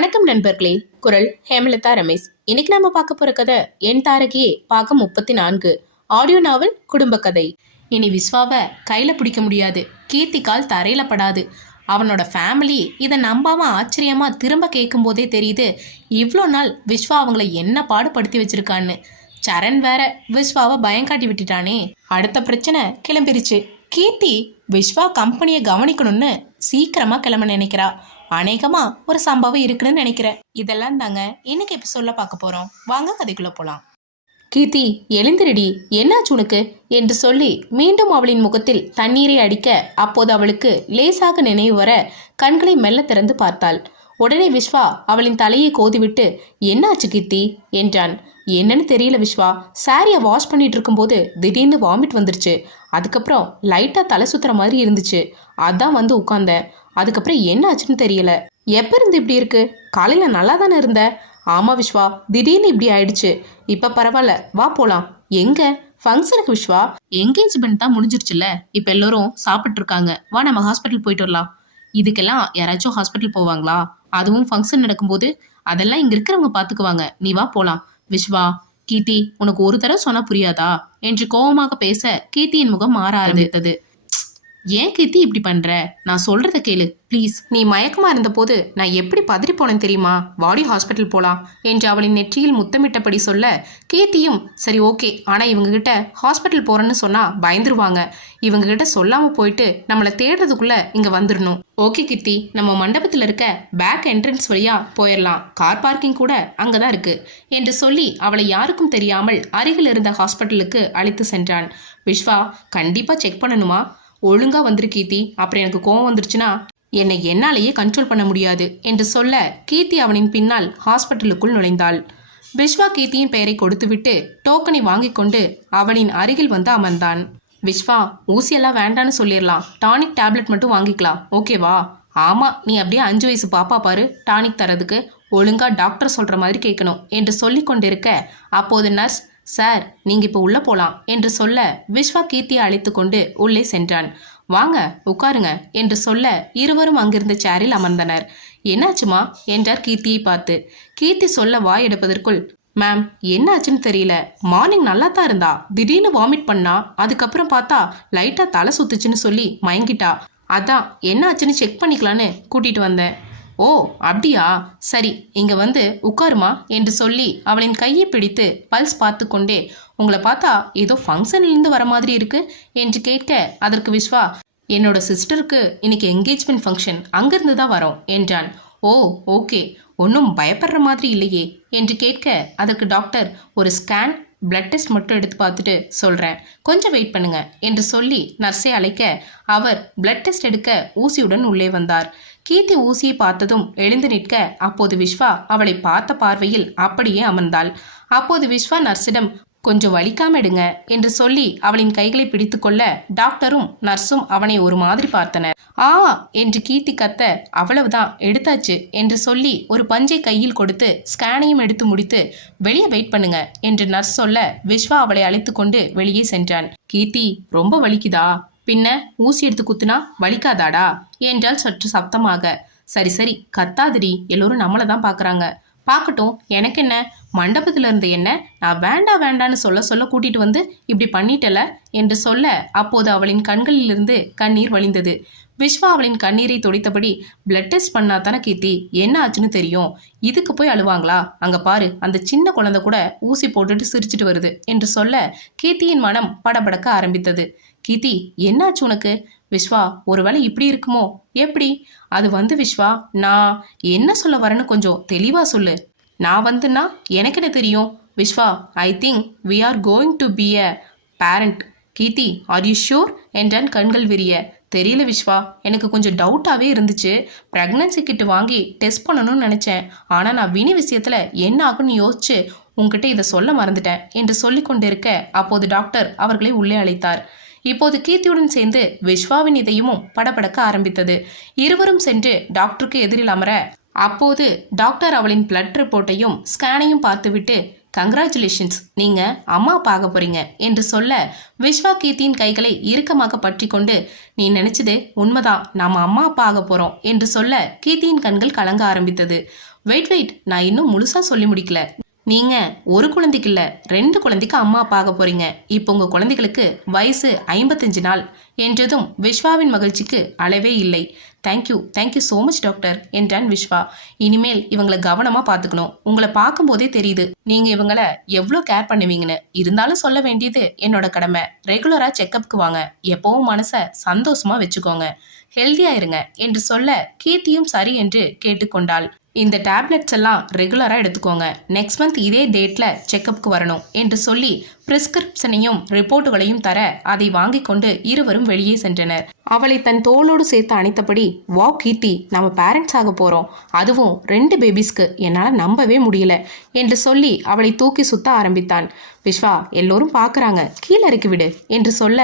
வணக்கம் நண்பர்களே. குரல் ஹேமலதா ரமேஷ். இன்னைக்கு நாம பார்க்க போற கதை என் தாரகியே பாகம் 34. ஆடியோ நாவல் குடும்ப கதை. இனி விஸ்வாவை கையில பிடிக்க முடியாது. கீர்த்தி கால் தரையில படாது. அவனோட ஃபேமிலி இதை நம்பாம ஆச்சரியமா திரும்ப கேட்கும் போதே தெரியுது இவ்வளோ நாள் விஸ்வா அவங்கள என்ன பாடுபடுத்தி வச்சிருக்கான்னு. சரண் வேற விஸ்வாவை பயங்காட்டி விட்டுட்டானே. அடுத்த பிரச்சனை கிளம்பிருச்சு. கீர்த்தி விஸ்வா கம்பெனியை கவனிக்கணும்னு சீக்கிரமா கிளம்ப நினைக்கிறா. அநேகமா ஒரு சம்பவம் இருக்குன்னு நினைக்கிறேன். இதெல்லாம் தாங்க இன்னைக்கு எபிசோட்ல பார்க்க போறோம். வாங்க கதைக்குள்ள போலாம். கீர்த்தி எழுந்திரடி, என்னாச்சு உனக்கு என்று சொல்லி மீண்டும் அவளின் முகத்தில் தண்ணீரை அடிக்க அப்போது அவளுக்கு லேசாக நினைவு வர கண்களை மெல்ல திறந்து பார்த்தாள். உடனே விஸ்வா அவளின் தலையை கோதிவிட்டு என்னாச்சு கீர்த்தி என்றான். என்னன்னு தெரியல விஸ்வா, சாரியை வாஷ் பண்ணிட்டு இருக்கும்போது திடீர்னு வாமிட் வந்துருச்சு. அதுக்கப்புறம் லைட்டா தலை சுத்துற மாதிரி இருந்துச்சு. அதான் வந்து உட்கார்ந்தேன். அதுக்கப்புறம் என்ன ஆச்சுன்னு தெரியல. எப்ப இருந்து இப்படி இருக்கு? காலையில நல்லா தானே இருந்த? ஆமா விஸ்வா, திடீர்னு இப்படி ஆயிடுச்சு. இப்ப பரவாயில்ல, வா போலாம். எங்க? ஃபங்க்ஷனுக்கு விஸ்வா. என்கேஜ்மெண்ட் தான் முடிஞ்சிருச்சுல, இப்ப எல்லோரும் சாப்பிட்டு இருக்காங்க. வா நம்ம ஹாஸ்பிட்டல் போயிட்டு வரலாம். இதுக்கெல்லாம் யாராச்சும் ஹாஸ்பிட்டல் போவாங்களா? அதுவும் ஃபங்க்ஷன் நடக்கும்போது அதெல்லாம் இங்க இருக்கிறவங்க பாத்துக்குவாங்க. நீ வா போலாம். விஸ்வா, கீர்த்தி உனக்கு ஒரு தடவை சொன்னா புரியாதா என்று கோபமாக பேச கீர்த்தியின் முகம் மாற ஆரம்பித்தது. ஏன் கீர்த்தி இப்படி பண்ற? நான் சொல்றத கேளு ப்ளீஸ். நீ மயக்கமா இருந்த போது நான் எப்படி பதறி போனேன் தெரியுமா? வாடி ஹாஸ்பிட்டல் போலாம் என்று அவளின் நெற்றியில் முத்தமிட்டபடி சொல்ல கீர்த்தியும் சரி ஓகே, ஆனா இவங்க கிட்ட ஹாஸ்பிட்டல் போறேன்னு சொன்னா பயந்துருவாங்க. இவங்க கிட்ட சொல்லாம போயிட்டு நம்மளை தேடுறதுக்குள்ள இங்க வந்துடணும். ஓகே கீர்த்தி, நம்ம மண்டபத்தில் இருக்க பேக் என்ட்ரன்ஸ் வழியா போயிடலாம். கார் பார்க்கிங் கூட அங்கதான் இருக்கு என்று சொல்லி அவளை யாருக்கும் தெரியாமல் அருகில் இருந்த ஹாஸ்பிட்டலுக்கு அழைத்து சென்றான். விஸ்வா, கண்டிப்பா செக் பண்ணணுமா? ஒழுங்கா வந்துரு கீர்த்தி, அப்புறம் எனக்கு கோவம் வந்துருச்சுன்னா என்னை என்னாலேயே கண்ட்ரோல் பண்ண முடியாது என்று சொல்ல கீர்த்தி அவனின் பின்னால் ஹாஸ்பிட்டலுக்குள் நுழைந்தாள். விஸ்வா கீர்த்தியின் பெயரை கொடுத்துவிட்டு டோக்கனை வாங்கி கொண்டு அவளின் அருகில் வந்து அமர்ந்தான். விஸ்வா, ஊசியெல்லாம் வேண்டான்னு சொல்லிடலாம். டானிக் டேப்லெட் மட்டும் வாங்கிக்கலாம், ஓகேவா? ஆமா, நீ அப்படியே 5 வயசு பாப்பா பாரு, டானிக் தரதுக்கு. ஒழுங்கா டாக்டர் சொல்ற மாதிரி கேட்கணும் என்று சொல்லி கொண்டிருக்க அப்போது நர்ஸ் சார் நீங்க இப்போ உள்ள போலாம் என்று சொல்ல விஸ்வா கீர்த்தியை அழைத்து கொண்டு உள்ளே சென்றான். வாங்க உட்காருங்க என்று சொல்ல இருவரும் அங்கிருந்த சேரில் அமர்ந்தனர். என்னாச்சுமா என்றார் கீர்த்தியை பார்த்து. கீர்த்தி சொல்ல வாய் எடுப்பதற்குள் மேம் என்னாச்சுன்னு தெரியல, மார்னிங் நல்லா தான் இருந்தா, திடீர்னு வாமிட் பண்ணா, அதுக்கப்புறம் பார்த்தா லைட்டா தலை சுத்துச்சுன்னு சொல்லி மயங்கிட்டா. அதான் என்னாச்சுன்னு செக் பண்ணிக்கலான்னு கூட்டிட்டு வந்தேன். ஓ அப்படியா, சரி இங்க வந்து உட்காருமா என்று சொல்லி அவளின் கையை பிடித்து பல்ஸ் பார்த்து கொண்டே உங்களை பார்த்தா ஏதோ ஃபங்க்ஷன்லேருந்து வர மாதிரி இருக்கு என்று கேட்க அதற்கு விஸ்வா என்னோட சிஸ்டருக்கு இன்னைக்கு என்கேஜ்மெண்ட் ஃபங்க்ஷன், அங்கிருந்து தான் வரோம் என்றான். ஓ ஓகே, ஒன்றும் பயப்படுற மாதிரி இல்லையே என்று கேட்க அதற்கு டாக்டர் ஒரு ஸ்கேன் பிளட் டெஸ்ட் மட்டும் எடுத்து பார்த்துட்டு சொல்கிறேன், கொஞ்சம் வெயிட் பண்ணுங்க என்று சொல்லி நர்ஸை அழைக்க அவர் பிளட் டெஸ்ட் எடுக்க ஊசியுடன் உள்ளே வந்தார். கீர்த்தி ஊசியை பார்த்ததும் எழுந்து நிற்க அப்போது விஸ்வா அவளை பார்த்த பார்வையில் அப்படியே அமர்ந்தாள். அப்போது விஸ்வா நர்ஸிடம் கொஞ்சம் வலிக்காம எடுங்க என்று சொல்லி அவளின் கைகளை பிடித்து கொள்ள டாக்டரும் நர்ஸும் அவனை ஒரு மாதிரி பார்த்தனர். ஆ என்று கீர்த்தி கத்த அவ்வளவுதான் எடுத்தாச்சு என்று சொல்லி ஒரு பஞ்சை கையில் கொடுத்து ஸ்கேனையும் எடுத்து முடித்து வெளியே வெயிட் பண்ணுங்க என்று நர்ஸ் சொல்ல விஸ்வா அவளை அழைத்து கொண்டு வெளியே சென்றான். கீர்த்தி ரொம்ப வலிக்குதா? பின்ன ஊசி எடுத்து குத்துனா வலிக்காதாடா என்றால் சற்று சப்தமாக. சரி சரி கத்தாதடி, எல்லோரும் நம்மளை தான் பார்க்குறாங்க. பார்க்கட்டும், எனக்கு என்ன, மண்டபத்தில் இருந்த என்ன நான் வேண்டான்னு சொல்ல கூட்டிட்டு வந்து இப்படி பண்ணிட்டல என்று சொல்ல அப்போது அவளின் கண்களிலிருந்து கண்ணீர் வழிந்தது. விஸ்வா அவளின் கண்ணீரை துடைத்தபடி பிளட் டெஸ்ட் பண்ணா தானே கீர்த்தி என்ன ஆச்சுன்னு தெரியும், இதுக்கு போய் அழுவாங்களா? அங்க பாரு, அந்த சின்ன குழந்தை கூட ஊசி போட்டுட்டு சிரிச்சிட்டு வருது என்று சொல்ல கீர்த்தியின் மனம் படபடக்க ஆரம்பித்தது. கீர்த்தி என்னாச்சு உனக்கு? விஸ்வா, ஒருவேளை இப்படி இருக்குமோ? எப்படி? அது வந்து விஸ்வா, நான் என்ன சொல்ல வரேன்னு கொஞ்சம் தெளிவா சொல்லு. நான் வந்துன்னா எனக்கு என்ன தெரியும்? Vishwa, I think we are going to be a parent. Keerthi, are you sure என்றான் கண்கள் விரிய. தெரியல விஸ்வா, எனக்கு கொஞ்சம் டவுட்டாகவே இருந்துச்சு. ப்ரெக்னன்சி கிட் வாங்கி டெஸ்ட் பண்ணணும்னு நினச்சேன். ஆனால் நான் வினி விஷயத்தில் என்ன ஆகும்னு யோசிச்சு உங்ககிட்ட இதை சொல்ல மறந்துட்டேன் என்று சொல்லி கொண்டிருக்க அப்போது டாக்டர் அவர்களை உள்ளே அழைத்தார். இப்போது கீர்த்தியுடன் சேர்ந்து விஸ்வாவின் இதயமும் படபடக்க ஆரம்பித்தது. இருவரும் சென்று டாக்டருக்கு எதிரில் அமர அப்போது டாக்டர் அவளின் பிளட் ரிப்போர்ட்டையும் ஸ்கேனையும் பார்த்துவிட்டு கங்க்ராச்சுலேஷன்ஸ், நீங்க அம்மா பார்க்க போறீங்க என்று சொல்ல விஸ்வா கீர்த்தியின் கைகளை இறுக்கமாக பற்றி கொண்டு நீ நினைச்சது உண்மைதான், நாம அம்மா அப்பா ஆக போறோம் என்று சொல்ல கீர்த்தியின் கண்கள் கலங்க ஆரம்பித்தது. வெயிட், நான் இன்னும் முழுசா சொல்லி முடிக்கல. நீங்க ஒரு குழந்தைக்கு இல்ல 2 குழந்தைக்கு அம்மா அப்பா ஆக போறீங்க. இப்போ உங்க குழந்தைகளுக்கு வயசு 55 நாள் என்றதும் விஸ்வாவின் மகிழ்ச்சிக்கு அளவே இல்லை. தேங்க்யூ சோ மச் டாக்டர் என்றான் விஸ்வா. இனிமேல் இவங்களை கவனமா பாத்துக்கணும். உங்களை பார்க்கும்போதே தெரியுது நீங்க இவங்கள எவ்வளோ கேர் பண்ணுவீங்கன்னு. இருந்தாலும் சொல்ல வேண்டியது என்னோட கடமை. ரெகுலரா செக்கப்புக்கு வாங்க. எப்பவும் மனசை சந்தோஷமா வச்சுக்கோங்க. ஹெல்தியா இருங்க என்று சொல்ல கீர்த்தியும் சரி என்று கேட்டுக்கொண்டாள். இந்த டேப்லெட்ஸ் எல்லாம் ரெகுலரா எடுத்துக்கோங்க. நெக்ஸ்ட் மந்த் இதே டேட்ல செக்கப்புக்கு வரணும் என்று சொல்லி பிரிஸ்கிரிப்ஷனையும் ரிப்போர்ட்டுகளையும் தர அதை வாங்கி கொண்டு இருவரும் வெளியே சென்றனர். அவளை தன் தோளோடு சேர்த்து அணைத்தபடி, வா கீர்த்தி, நம்ம பேரண்ட்ஸ் ஆக போறோம், அதுவும் 2 பேபிஸ்க்கு, என்னால் நம்பவே முடியல என்று சொல்லி அவளை தூக்கி சுத்த ஆரம்பித்தான். விஸ்வா, எல்லோரும் பார்க்கறாங்க, கீழே இறக்கி விடு என்று சொல்ல,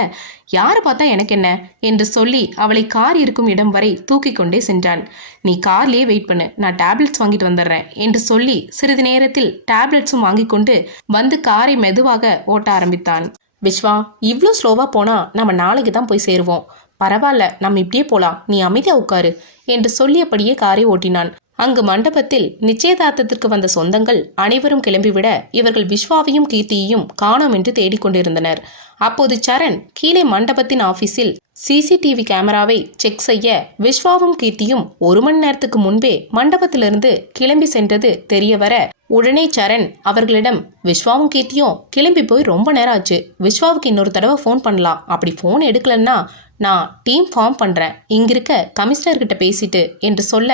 யாரை பார்த்தா எனக்கு என்ன என்று சொல்லி அவளை கார் இருக்கும் இடம் வரை தூக்கி கொண்டே சென்றான். நீ கார்லேயே வெயிட் பண்ணு, நான் டேப்லெட்ஸ் வாங்கிட்டு வந்துடுறேன் என்று சொல்லி சிறிது நேரத்தில் டேப்லெட்ஸும் வாங்கி கொண்டு வந்து காரை மெதுவாக ஓட்ட ஆரம்பித்தான். விஸ்வா, இவ்வளோ ஸ்லோவாக போனால் நம்ம நாளைக்கு தான் போய் சேருவோம். பரவாயில்ல, நம்ம இப்படியே போலாம், நீ அமைதியா உட்காரு என்று சொல்லியபடியே காரை ஓட்டினான். அங்கு மண்டபத்தில் நிச்சயதார்த்தத்திற்கு வந்த சொந்தங்கள் அனைவரும் கிளம்பிவிட இவர்கள் விஸ்வாவையும் கீர்த்தியையும் காணோம் என்று தேடிக்கொண்டிருந்தனர். அப்போது சரண் கீழே மண்டபத்தின் ஆபீஸில் சிசிடிவி கேமராவை செக் செய்ய விஸ்வாவும் கீர்த்தியும் 1 மணி நேரத்துக்கு முன்பே மண்டபத்திலிருந்து கிளம்பி சென்றது தெரிய வர உடனே சரண் அவர்களிடம், விஸ்வாவும் கீர்த்தியும் கிளம்பி போய் ரொம்ப நேரம் ஆச்சு, விஸ்வாவுக்கு இன்னொரு தடவை ஃபோன் பண்ணலாம், அப்படி ஃபோன் எடுக்கலன்னா நான் டீம் ஃபார்ம் பண்ணுறேன், இங்கிருக்க கமிஷனர்கிட்ட பேசிட்டு என்று சொல்ல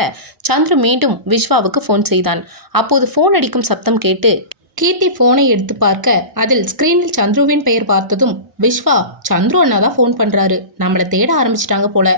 சந்துரு மீண்டும் விஸ்வாவுக்கு ஃபோன் செய்தான். அப்போது ஃபோன் அடிக்கும் சப்தம் கேட்டு கீர்த்தி ஃபோனை எடுத்து பார்க்க அதில் ஸ்கிரீனில் சந்துருவின் பெயர் பார்த்ததும், விஸ்வா, சந்துரு அண்ணா தான் ஃபோன் பண்ணுறாரு, நம்மளை தேட ஆரம்பிச்சிட்டாங்க போல.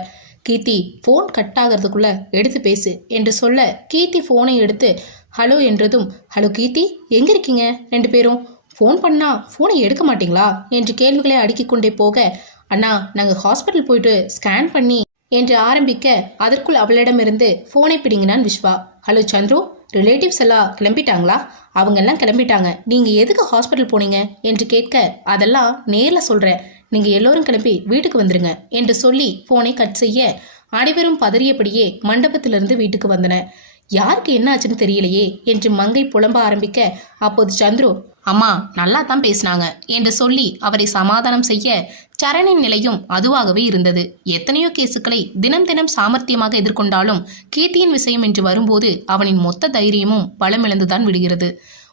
கீர்த்தி, ஃபோன் கட் ஆகிறதுக்குள்ள எடுத்து பேசு என்று சொல்ல கீர்த்தி ஃபோனை எடுத்து ஹலோ என்றதும், ஹலோ கீர்த்தி, எங்கே இருக்கீங்க 2 பேரும்? ஃபோன் பண்ணா ஃபோனை எடுக்க மாட்டீங்களா என்று கேள்விகளை அடுக்கிக் கொண்டே போக, அண்ணா, நாங்கள் ஹாஸ்பிட்டல் போயிட்டு ஸ்கேன் பண்ணி என்று ஆரம்பிக்க அதற்குள் அவளிடமிருந்து ஃபோனை பிடிங்கினான் விஸ்வா. ஹலோ சந்துரு, ரிலேட்டிவ்ஸ் எல்லாம் கிளம்பிட்டாங்களா? அவங்கெல்லாம் கிளம்பிட்டாங்க, நீங்கள் எதுக்கு ஹாஸ்பிட்டல் போனீங்க என்று கேட்க, அதெல்லாம் நேரில் சொல்கிறேன், நீங்கள் எல்லோரும் கிளம்பி வீட்டுக்கு வந்துடுங்க என்று சொல்லி ஃபோனை கட் செய்ய அனைவரும் பதறியபடியே மண்டபத்திலிருந்து வீட்டுக்கு வந்தனர். யாருக்கு என்ன ஆச்சுன்னு தெரியலையே என்று மங்கை புலம்ப ஆரம்பிக்க, அப்போது சந்துரு, அம்மா நல்லா தான் பேசினாங்க என்று சொல்லி அவரை சமாதானம் செய்ய சரணின் நிலையும் அதுவாகவே இருந்தது. எத்தனையோ கேசுக்களை தினம் தினம் சாமர்த்தியமாக எதிர்கொண்டாலும் கீர்த்தியின் விஷயம் என்று வரும்போது அவனின் மொத்த தைரியமும் பலமிழந்துதான் விடுகிறது.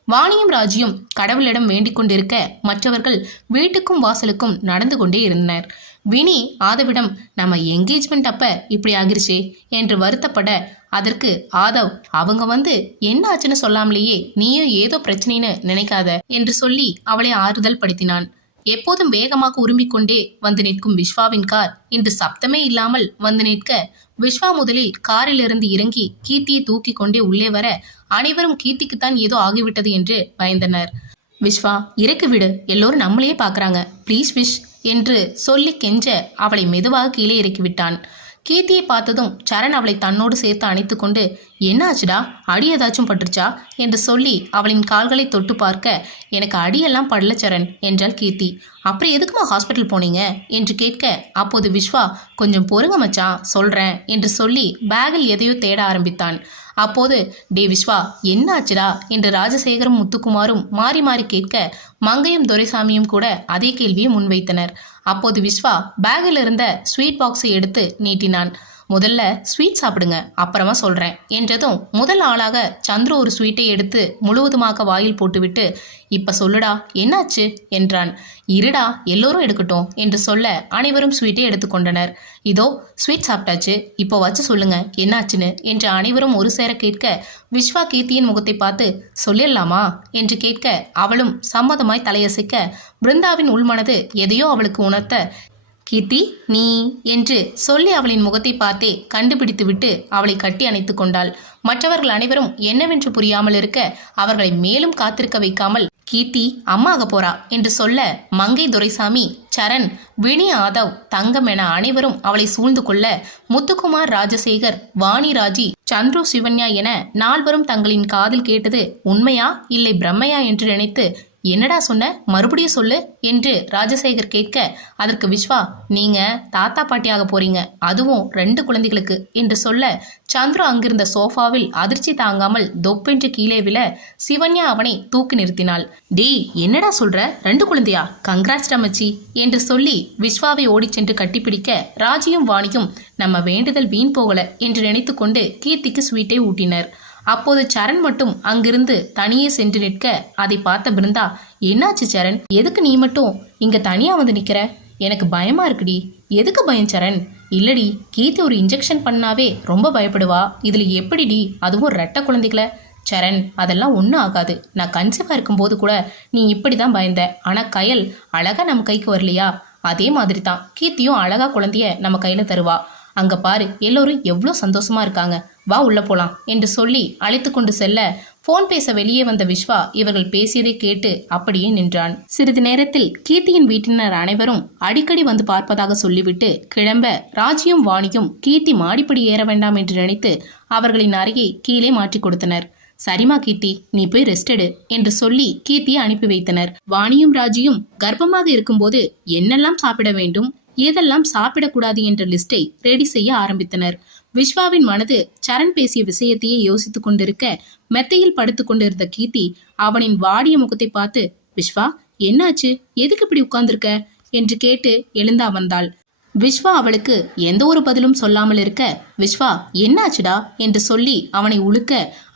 வாணியும் ராஜியும் கடவுளிடம் வேண்டிக் கொண்டிருக்க மற்றவர்கள் வீட்டுக்கும் வாசலுக்கும் நடந்து கொண்டே இருந்தனர். வினி ஆதவிடம், நம்ம என்கேஜ்மெண்ட் அப்ப இப்படி ஆகிருச்சே என்று வருத்தப்பட, அதற்கு ஆதவ், அவங்க வந்து என்ன ஆச்சுன்னு சொல்லாமலேயே நீயும் ஏதோ பிரச்சனைன்னு நினைக்காத என்று சொல்லி அவளை ஆறுதல் படுத்தினான். எப்போதும் வேகமாக உரும்பிக் கொண்டே வந்து நிற்கும் விஸ்வாவின் கார் இன்று சப்தமே இல்லாமல் வந்து நிற்க, விஸ்வா முதலில் காரிலிருந்து இறங்கி கீர்த்தியை தூக்கி கொண்டே உள்ளே வர அனைவரும் கீர்த்திக்குத்தான் ஏதோ ஆகிவிட்டது என்று பயந்தனர். விஸ்வா, இறக்கி விடு, எல்லோரும் நம்மளையே பார்க்குறாங்க, ப்ளீஸ் விஷ் என்று சொல்லி கெஞ்ச அவளை மெதுவாக கீழே இறக்கிவிட்டான். கீர்த்தியை பார்த்ததும் சரண் அவளை தன்னோடு சேர்த்து அணைத்து கொண்டு, என்ன ஆச்சுடா, அடி ஏதாச்சும் பட்டுருச்சா என்று சொல்லி அவளின் கால்களை தொட்டு பார்க்க, எனக்கு அடியெல்லாம் படல சரண் என்றாள் கீர்த்தி. அப்புறம் எதுக்குமா ஹாஸ்பிட்டல் போனீங்க என்று கேட்க, அப்போது விஸ்வா, கொஞ்சம் பொறுங்க மச்சான் சொல்கிறேன் என்று சொல்லி பேக்கில் எதையோ தேட ஆரம்பித்தான். அப்போது, டே விஸ்வா, என்ன ஆச்சுடா என்று ராஜசேகரும் முத்துக்குமாரும் மாறி மாறி கேட்க மங்கையும் துரைசாமியும் கூட அதே கேள்வியை முன்வைத்தனர். அப்போது விஸ்வா பேக்கில் இருந்த ஸ்வீட் பாக்ஸை எடுத்து நீட்டினான். முதல்ல ஸ்வீட் சாப்பிடுங்க, அப்புறமா சொல்கிறேன் என்றதும் முதல் ஆளாக சந்துரு ஒரு ஸ்வீட்டை எடுத்து முழுவதுமாக வாயில் போட்டுவிட்டு, இப்போ சொல்லுடா என்னாச்சு என்றான். இருடா எல்லோரும் எடுக்கட்டும் என்று சொல்ல அனைவரும் ஸ்வீட்டை எடுத்துக்கொண்டனர். இதோ ஸ்வீட் சாப்பிட்டாச்சு, இப்போ வச்சு சொல்லுங்க என்னாச்சுன்னு என்று அனைவரும் ஒரு சேர கேட்க, விஸ்வா கீர்த்தியின் முகத்தை பார்த்து, சொல்லிடலாமா என்று கேட்க அவளும் சம்மதமாய் தலையசைக்க, பிருந்தாவின் உள்மனது எதையோ அவளுக்கு உணர்த்த, கீர்த்தி நீ என்று சொல்லி அவளின் முகத்தை பார்த்தே கண்டுபிடித்து விட்டு அவளை கட்டி அணைத்து கொண்டாள். மற்றவர்கள் அனைவரும் என்னவென்று புரியாமல் இருக்க அவர்களை மேலும் காத்திருக்க வைக்காமல், கீர்த்தி அம்மாக போறா என்று சொல்ல மங்கை துரைசாமி, சரண், வினி, ஆதவ், தங்கம் என அனைவரும் அவளை சூழ்ந்து கொள்ள, முத்துக்குமார், ராஜசேகர், வாணி, ராஜி, சந்துரு, சிவன்யா என 4வரும் தங்களின் காதில் கேட்டது உண்மையா இல்லை பிரம்மையா என்று நினைத்து என்னடா சொன்ன, மறுபடியும் சொல்லு என்று ராஜசேகர் கேட்க, அதற்கு விஸ்வா, நீங்க தாத்தா பாட்டியாக போறீங்க, அதுவும் 2 குழந்தைகளுக்கு என்று சொல்ல, சந்துரு அங்கிருந்த சோஃபாவில் அதிர்ச்சி தாங்காமல் தொப்பென்று கீழே விழ சிவன்யா அவனை தூக்கி நிறுத்தினாள். டேய், என்னடா சொல்ற, 2 குழந்தையா? கங்க்ராட்ஸ் மச்சி என்று சொல்லி விஸ்வாவை ஓடிச் சென்று கட்டிப்பிடிக்க, ராஜியும் வாணியும் நம்ம வேண்டுதல் வீண் போகல என்று நினைத்து கொண்டு கீர்த்திக்கு ஸ்வீட்டை ஊட்டினர். அப்போது சரண் மட்டும் அங்கிருந்து தனியே சென்று நிற்க, அதை பார்த்த பிருந்தா, என்னாச்சு சரண், எதுக்கு நீ மட்டும் இங்க தனியா வந்து நிக்கிற? எனக்கு பயமா இருக்குடி. எதுக்கு பயம் சரண்? இல்லடி, கீர்த்தி ஒரு இன்ஜெக்ஷன் பண்ணாவே ரொம்ப பயப்படுவா, இதுல எப்படிடி, அதுவும் 2 குழந்தைகளை? சரண், அதெல்லாம் ஒன்றும் ஆகாது. நான் கன்சீவாக இருக்கும்போது கூட நீ இப்படி தான் பயந்த. ஆனால் கயல் அழகா நம்ம கைக்கு வரலையா, அதே மாதிரி தான் கீர்த்தியும் அழகா குழந்தைய நம்ம கையில் தருவா. அங்கே பாரு, எல்லோரும் எவ்வளோ சந்தோஷமா இருக்காங்க, வா உள்ள போலாம் என்று சொல்லி அழைத்து கொண்டு செல்ல, போன் பேச வெளியே வந்த விஸ்வா இவர்கள் பேசியதை கேட்டு அப்படியே நின்றான். சிறிது நேரத்தில் கீர்த்தியின் வீட்டினர் அனைவரும் அடிக்கடி வந்து பார்ப்பதாக சொல்லிவிட்டு கிளம்ப, ராஜியும் வாணியும் கீர்த்தி மாடிப்படி ஏற வேண்டாம் என்று நினைத்து அவர்களின் அறையை கீழே மாற்றி கொடுத்தனர். சரிமா கீர்த்தி, நீ போய் ரெஸ்ட் எடு என்று சொல்லி கீர்த்தியை அனுப்பி வைத்தனர். வாணியும் ராஜியும் கர்ப்பமாக இருக்கும்போது என்னெல்லாம் சாப்பிட வேண்டும், ஏதெல்லாம் சாப்பிடக்கூடாது என்ற லிஸ்டை ரெடி செய்ய ஆரம்பித்தனர். விஸ்வாவின் மனது சரண் பேசிய விஷயத்தையே யோசித்துக் கொண்டிருக்க, மெத்தையில் படுத்து கொண்டிருந்த கீர்த்தி அவனின் வாடிய முகத்தை பார்த்து, விஸ்வா என்னாச்சு, எதுக்கு இப்படி உட்கார்ந்திருக்க என்று கேட்டு எழுந்தா வந்தாள். விஸ்வா அவளுக்கு எந்த ஒரு பதிலும் சொல்லாமல் இருக்க, விஸ்வா என்னாச்சுடா என்று சொல்லி அவனை உழுக்க,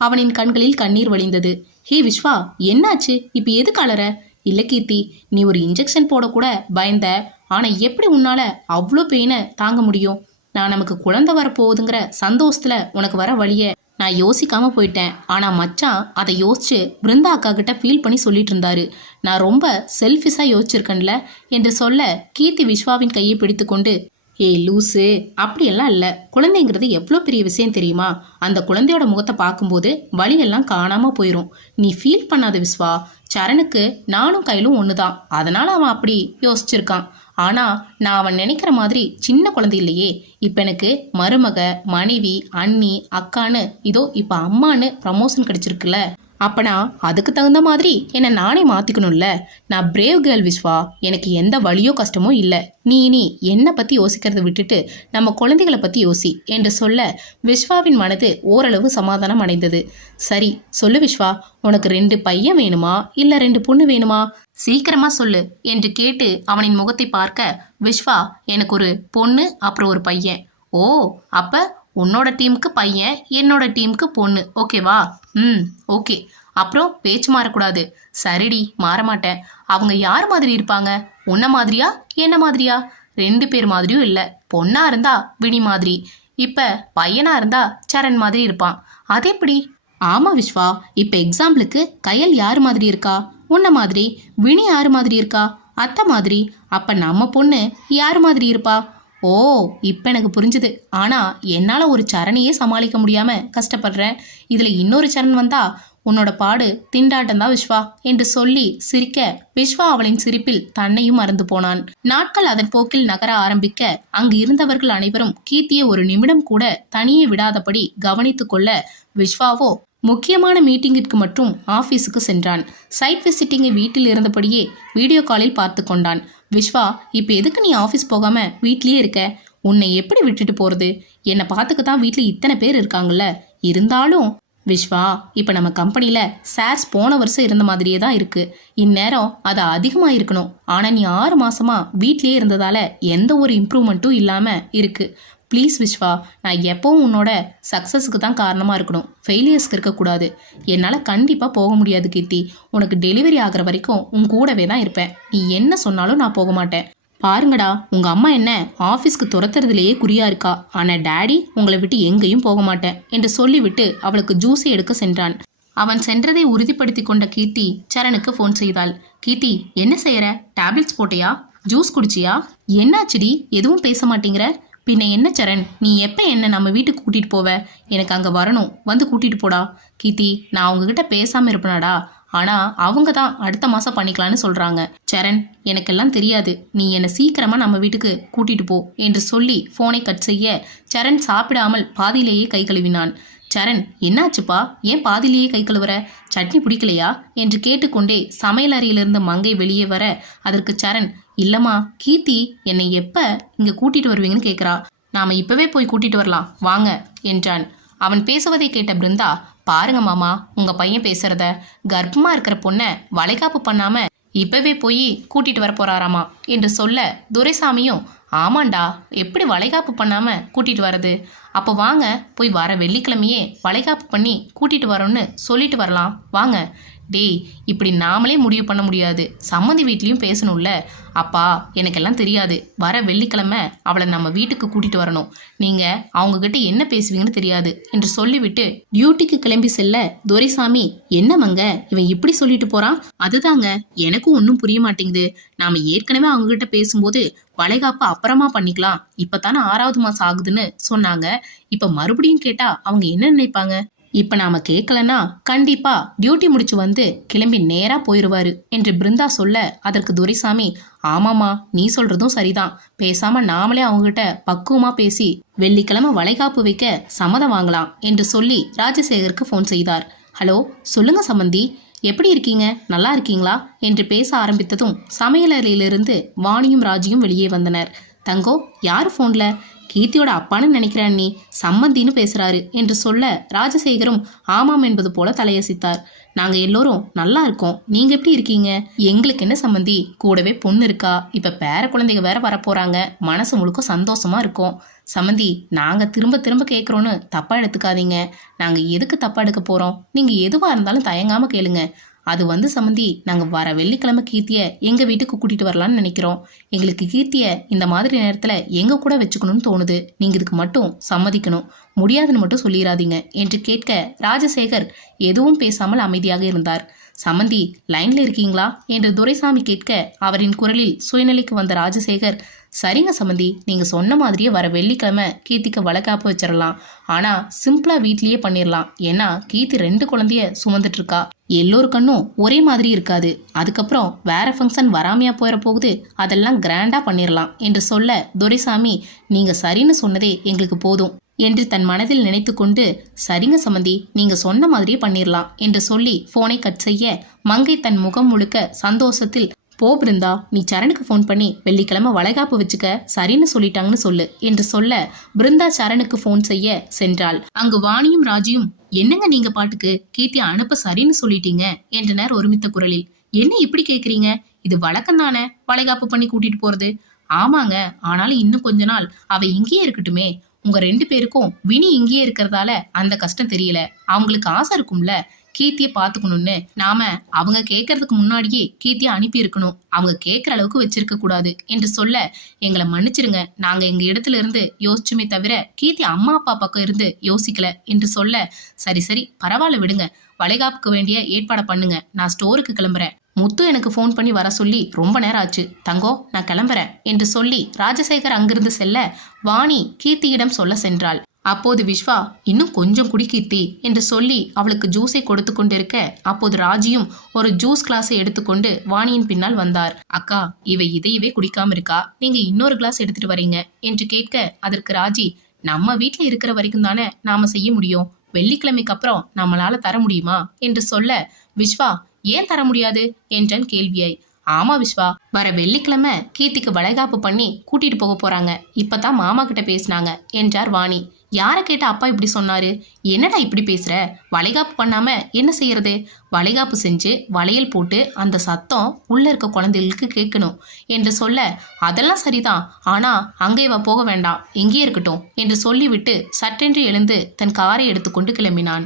அவனின் கண்களில் கண்ணீர் வழிந்தது. ஹே விஸ்வா, என்னாச்சு, இப்ப எதுக்கு அலற? இல்ல கீர்த்தி, நீ ஒரு இன்ஜெக்ஷன் போட கூட பயந்த, ஆனா எப்படி உன்னால அவ்வளோ பெயினை தாங்க முடியும்? நான் நமக்கு குழந்தை வரப்போகுதுங்கிற சந்தோஷத்துல உனக்கு வர வழிய நான் யோசிக்காம போயிட்டேன். ஆனா மச்சான் அதை யோசிச்சு பிருந்தா அக்கா கிட்ட ஃபீல் பண்ணி சொல்லிட்டு இருந்தாரு. நான் ரொம்ப செல்ஃபிஷா யோசிச்சிருக்கேன்ல என்று சொல்ல, கீர்த்தி விஸ்வாவின் கையை பிடித்து கொண்டு, ஏய் லூசு, அப்படியெல்லாம் இல்லை, குழந்தைங்கிறது எவ்வளோ பெரிய விஷயம் தெரியுமா? அந்த குழந்தையோட முகத்தை பார்க்கும்போது வலியெல்லாம் காணாம போயிடும். நீ ஃபீல் பண்ணாத விஸ்வா, சரணுக்கு நானும் கையிலும் ஒன்று தான், அதனால அவன் அப்படி யோசிச்சிருக்கான். ஆனா நான் அவன் நினைக்கிற மாதிரி சின்ன குழந்தை இல்லையே. இப்ப எனக்கு மருமக, மனைவி, அண்ணி, அக்கான்னு, இதோ இப்ப அம்மான்னு ப்ரமோஷன் கிடைச்சிருக்குல்ல. அப்பனா அதுக்கு தகுந்த மாதிரி என்னை நானே மாத்திக்கணும்ல. நான் பிரேவ் கேர்ள் விஸ்வா, எனக்கு எந்த வலியோ கஷ்டமோ இல்லை. நீ இனி என்னை பத்தி யோசிக்கிறத விட்டுட்டு நம்ம குழந்தைகளை பத்தி யோசி என்று சொல்ல, விஸ்வாவின் மனது ஓரளவு சமாதானம் அடைந்தது. சரி சொல்லு விஸ்வா, உனக்கு 2 பையன் வேணுமா இல்ல 2 பொண்ணு வேணுமா? சீக்கிரமா சொல்லு என்று கேட்டு அவனின் முகத்தை பார்க்க, விஸ்வா எனக்கு ஒரு பொண்ணு அப்புறம் ஒரு பையன். ஓ, அப்ப உன்னோட டீமுக்கு பையன், என்னோட டீமுக்கு பொண்ணு, ஓகேவா? ஓகே. அப்புறம் பேச்சு மாறக்கூடாது. சரிடி, மாறமாட்டேன். அவங்க யார் மாதிரி இருப்பாங்க? உன்ன மாதிரியா என்ன மாதிரியா? 2 பேர் மாதிரியும் இல்லை. பொண்ணா இருந்தா வினி மாதிரி, இப்ப பையனா இருந்தா சரண் மாதிரி இருப்பான். அது எப்படி? ஆமா விஸ்வா, இப்ப எக்ஸாம்பிளுக்கு கயல் யார் மாதிரி இருக்கா? உன்ன மாதிரி. வினி யார் மாதிரி இருக்கா? அத்தை மாதிரி. அப்ப நம்ம பொண்ணு யார் மாதிரி இருப்பா? ஓ, இப்ப எனக்கு புரிஞ்சுது. ஆனா என்னால ஒரு சரணையே சமாளிக்க முடியாம கஷ்டப்படுறேன். இதுல இன்னொரு சரண் வந்தா உன்னோட பாடு திண்டாட்டம் தான் விஸ்வா என்று சொல்லி சிரிக்க, விஸ்வா அவளின் சிரிப்பில் தன்னையும் மறந்து போனான். நாட்கள் அதன் போக்கில் நகர ஆரம்பிக்க, அங்கு இருந்தவர்கள் அனைவரும் கீர்த்தியை ஒரு நிமிடம் கூட தனியே விடாதபடி கவனித்து கொள்ள, விஸ்வாவோ முக்கியமான மீட்டிங்கிற்கு மட்டும் ஆபீஸுக்கு சென்றான். சைட் விசிட்டிங்கை வீட்டில் இருந்தபடியே வீடியோ காலில் பார்த்து கொண்டான். விஸ்வா, இப்ப எதுக்கு நீ ஆபீஸ் போகாம வீட்லயே இருக்க? உன்னை எப்படி விட்டுட்டு போறது? என்னை பார்த்துக்க தான் வீட்டில் இத்தனை பேர் இருக்காங்கல்ல. இருந்தாலும் விஸ்வா, இப்ப நம்ம கம்பெனில ஷேர்ஸ் போன வருஷம் இருந்த மாதிரியே தான் இருக்கு. இந்நேரம் அது அதிகமா இருக்கணும். ஆனா நீ 6 மாசமா வீட்லயே இருந்ததால எந்த ஒரு இம்ப்ரூவ்மெண்ட்டும் இல்லாம இருக்கு. ப்ளீஸ் விஸ்வா, நான் எப்பவும் உன்னோட சக்ஸஸுக்கு தான் காரணமாக இருக்கணும், ஃபெயிலியர்ஸ்க்கு இருக்கக்கூடாது. என்னால் கண்டிப்பாக போக முடியாது கீர்த்தி. உனக்கு டெலிவரி ஆகிற வரைக்கும் உன் கூடவே தான் இருப்பேன். நீ என்ன சொன்னாலும் நான் போக மாட்டேன். பாருங்கடா, உங்கள் அம்மா என்ன ஆஃபீஸ்க்கு துரத்துறதுலேயே குறியா இருக்கா. ஆனால் டேடி உங்களை விட்டு எங்கேயும் போக மாட்டேன் என்று சொல்லிவிட்டு அவளுக்கு ஜூஸை எடுக்க சென்றான். அவன் சென்றதை உறுதிப்படுத்தி கொண்ட கீர்த்தி சரணுக்கு ஃபோன் செய்தாள். கீர்த்தி, என்ன செய்யற? டேப்லெட்ஸ் போட்டியா? ஜூஸ் குடிச்சியா? என்னாச்சுடி, எதுவும் பேச மாட்டேங்கிற? பின்ன என்ன சரண், நீ எப்போ என்ன நம்ம வீட்டுக்கு கூட்டிகிட்டு போவ? எனக்கு அங்கே வரணும், வந்து கூட்டிகிட்டு போடா. கீர்த்தி, நான் அவங்கக்கிட்ட பேசாமல் இருப்பேனாடா. ஆனால் அவங்க தான் அடுத்த மாதம் பண்ணிக்கலான்னு சொல்கிறாங்க. சரண், எனக்கெல்லாம் தெரியாது. நீ என்னை சீக்கிரமாக நம்ம வீட்டுக்கு கூட்டிகிட்டு போ என்று சொல்லி ஃபோனை கட் செய்ய, சரண் சாப்பிடாமல் பாதியிலேயே கை கழுவினான். சரண், என்னாச்சுப்பா, ஏன் பாதிலேயே கை கழுவுற? சட்னி பிடிக்கலையா என்று கேட்டுக்கொண்டே சமையல் அறையிலிருந்து மங்கை வெளியே வர அதற்கு சரண், இல்லம்மா, கீர்த்தி என்னை எப்ப இங்க கூட்டிட்டு வருவீங்கன்னு கேட்குறா. நாம இப்பவே போய் கூட்டிட்டு வரலாம் வாங்க என்றான். அவன் பேசுவதை கேட்ட பிருந்தா, பாருங்க மாமா, உங்க பையன் பேசுறத. கர்ப்பமா இருக்கிற பொண்ணை வளைகாப்பு பண்ணாம இப்பவே போய் கூட்டிட்டு வர போறாராமா என்று சொல்ல துரைசாமியும், ஆமாண்டா, எப்படி வளைகாப்பு பண்ணாம கூட்டிட்டு வரது? அப்போ வாங்க போய் வர வெள்ளிக்கிழமையே வளைகாப்பு பண்ணி கூட்டிட்டு வரோன்னு சொல்லிட்டு வரலாம் வாங்க. டேய், இப்படி நாமளே முடிவு பண்ண முடியாது, சம்மந்தி வீட்லேயும் பேசணும்ல. அப்பா, எனக்கெல்லாம் தெரியாது, வர வெள்ளிக்கிழமை அவளை நம்ம வீட்டுக்கு கூட்டிட்டு வரணும். நீங்கள் அவங்கக்கிட்ட என்ன பேசுவீங்கன்னு தெரியாது என்று சொல்லிவிட்டு டியூட்டிக்கு கிளம்பி செல்ல துரைசாமி, என்னமங்க இவன் இப்படி சொல்லிட்டு போகிறான்? அதுதாங்க எனக்கும் ஒன்றும் புரிய மாட்டேங்குது. நாம் ஏற்கனவே அவங்கக்கிட்ட பேசும்போது வளைகாப்பு அப்புறமா பண்ணிக்கலாம், இப்போ தானே 6வது மாதம் ஆகுதுன்னு சொன்னாங்க. இப்போ மறுபடியும் கேட்டால் அவங்க என்ன நினைப்பாங்க? இப்போ நாம கேட்கலன்னா கண்டிப்பா டியூட்டி முடிச்சு வந்து கிளம்பி நேரா போயிடுவாரு என்று பிருந்தா சொல்ல அதற்கு துரைசாமி, ஆமாமா, நீ சொல்றதும் சரிதான், பேசாம நாமளே அவங்ககிட்ட பக்குவமா பேசி வெள்ளிக்கிழமை வளைகாப்பு வைக்க சம்மதம் வாங்கலாம் என்று சொல்லி ராஜசேகருக்கு ஃபோன் செய்தார். ஹலோ, சொல்லுங்க சம்மந்தி, எப்படி இருக்கீங்க, நல்லா இருக்கீங்களா என்று பேச ஆரம்பித்ததும் சமையலறையிலிருந்து வாணியும் ராஜியும் வெளியே வந்தனர். தங்கோ, யார் ஃபோன்ல? கீர்த்தியோட அப்பான்னு நினைக்கிறேன், நீ சம்மந்தின்னு பேசுறாரு என்று சொல்ல ராஜசேகரும் ஆமாம் என்பது போல தலையசித்தார். நாங்க எல்லோரும் நல்லா இருக்கோம், நீங்க எப்படி இருக்கீங்க? எங்களுக்கு என்ன சம்மந்தி, கூடவே பொண்ணு இருக்கா, இப்ப பேர குழந்தைங்க வேற வரப்போறாங்க, மனசு முழுக்க சந்தோஷமா இருக்கும். சம்மந்தி, நாங்க திரும்ப திரும்ப கேட்குறோன்னு தப்பா எடுத்துக்காதீங்க. நாங்க எதுக்கு தப்பா எடுக்க போறோம்? நீங்க எதுவா இருந்தாலும் தயங்காம கேளுங்க. அது வந்து சம்மந்தி, நாங்கள் வர வெள்ளிக்கிழமை கீர்த்தியை எங்கள் வீட்டுக்கு கூட்டிகிட்டு வரலான்னு நினைக்கிறோம். எங்களுக்கு கீர்த்தியை இந்த மாதிரி நேரத்தில் எங்கள் கூட வச்சுக்கணும்னு தோணுது. நீங்கள் இதுக்கு மட்டும் சம்மதிக்கணும், முடியாதுன்னு மட்டும் சொல்லிடாதீங்க என்று கேட்க ராஜசேகர் எதுவும் பேசாமல் அமைதியாக இருந்தார். சம்மந்தி, லைனில் இருக்கீங்களா என்று துரைசாமி கேட்க அவரின் குரலில் சுயநிலைக்கு வந்த ராஜசேகர், சரிங்க சம்மந்தி, நீங்கள் சொன்ன மாதிரியே வர வெள்ளிக்கிழமை கீர்த்திக்கு வளைகாப்பு வச்சிடலாம். ஆனால் சிம்பிளாக வீட்லேயே பண்ணிடலாம். ஏன்னா கீர்த்தி 2 குழந்தைய சுமந்துட்டு இருக்கா. எல்லோரு கண்ணும் ஒரே மாதிரி இருக்காது. அதுக்கப்புறம் வேற ஃபங்க்ஷன் வராமையா போயிட போகுது, அதெல்லாம் கிராண்டாக பண்ணிடலாம் என்று சொல்ல துரைசாமி, நீங்கள் சரின்னு சொன்னதே எங்களுக்கு போதும் என்று தன் மனதில் நினைத்து கொண்டு, சரிங்க சம்மந்தி, நீங்கள் சொன்ன மாதிரியே பண்ணிடலாம் என்று சொல்லி ஃபோனை கட் செய்ய மங்கை தன் முகம் முழுக்க சந்தோஷத்தில், போ பிருந்தா, நீ சரணுக்கு ஃபோன் பண்ணி வெள்ளிக்கிழமை வளைகாப்பு வச்சுக்க சரின்னு சொல்லிட்டாங்கன்னு சொல்லு என்று சொல்ல பிருந்தா சரணுக்கு ஃபோன் செய்ய சென்றாள். அங்கு வாணியும் ராஜியும், என்னங்க நீங்க பாட்டுக்கு கீர்த்தி அனுப்ப சரின்னு சொல்லிட்டீங்க என்றனர் ஒருமித்த குரலில். என்ன இப்படி கேட்குறீங்க? இது வழக்கம் தானே வளைகாப்பு பண்ணி கூட்டிட்டு போறது. ஆமாங்க, ஆனாலும் இன்னும் கொஞ்ச நாள் அவ இங்கேயே இருக்கட்டுமே. உங்க 2 பேருக்கும் வினி இங்கேயே இருக்கிறதால அந்த கஷ்டம் தெரியல. அவங்களுக்கு ஆசை இருக்கும்ல கீர்த்தியை பார்த்துக்கணும்னு. நாம அவங்க கேட்கறதுக்கு முன்னாடியே கீர்த்தியை அனுப்பி இருக்கணும், அவங்க கேட்குற அளவுக்கு வச்சிருக்க கூடாது என்று சொல்ல, எங்களை மன்னிச்சிருங்க, நாங்க எங்க இடத்துல இருந்து யோசிச்சுமே தவிர கீர்த்தி அம்மா அப்பா பக்கம் இருந்து யோசிக்கல என்று சொல்ல, சரி சரி பரவாயில்ல விடுங்க, வளைகாப்புக்கு வேண்டிய ஏற்பாடை பண்ணுங்க, நான் ஸ்டோருக்கு கிளம்புறேன். முத்து எனக்கு ஃபோன் பண்ணி வர சொல்லி ரொம்ப நேரம் ஆச்சு, தங்கோ நான் கிளம்புறேன் என்று சொல்லி ராஜசேகர் அங்கிருந்து செல்ல வாணி கீர்த்தியிடம் சொல்ல சென்றாள். அப்போது விஸ்வா, இன்னும் கொஞ்சம் குடி கீர்த்தி என்று சொல்லி அவளுக்கு ஜூஸை கொடுத்து கொண்டிருக்க அப்போது ராஜியும் ஒரு ஜூஸ் கிளாஸை எடுத்துக்கொண்டு வாணியின் பின்னால் வந்தார். அக்கா, இவ இதையவே குடிக்காம இருக்கா, நீங்க இன்னொரு கிளாஸ் எடுத்துட்டு வரீங்க என்று கேட்க அதற்கு ராஜி, நம்ம வீட்டுல இருக்கிற வரைக்கும் தானே நாம செய்ய முடியும், வெள்ளிக்கிழமைக்கு அப்புறம் நம்மளால தர முடியுமா என்று சொல்ல, விஸ்வா, ஏன் தர முடியாது என்றான் கேள்வியை. ஆமா விஸ்வா, வர வெள்ளிக்கிழமை கீர்த்திக்கு வளைகாப்பு பண்ணி கூட்டிட்டு போக போறாங்க, இப்பதான் மாமா கிட்ட பேசினாங்க என்றார் வாணி. யாரை கேட்ட அப்பா இப்படி சொன்னாரு? என்னடா இப்படி பேசுற? வளைகாப்பு பண்ணாம என்ன செய்யறது? வளைகாப்பு செஞ்சு வளையல் போட்டு அந்த சத்தம் உள்ள இருக்க குழந்தைகளுக்கு கேட்கணும் என்று சொல்ல, அதெல்லாம் சரிதான், ஆனா அங்கே இவ போக வேண்டாம், இங்கே இருக்கட்டும் என்று சொல்லிவிட்டு சட்டென்று எழுந்து தன் காரை எடுத்துக்கொண்டு கிளம்பினான்.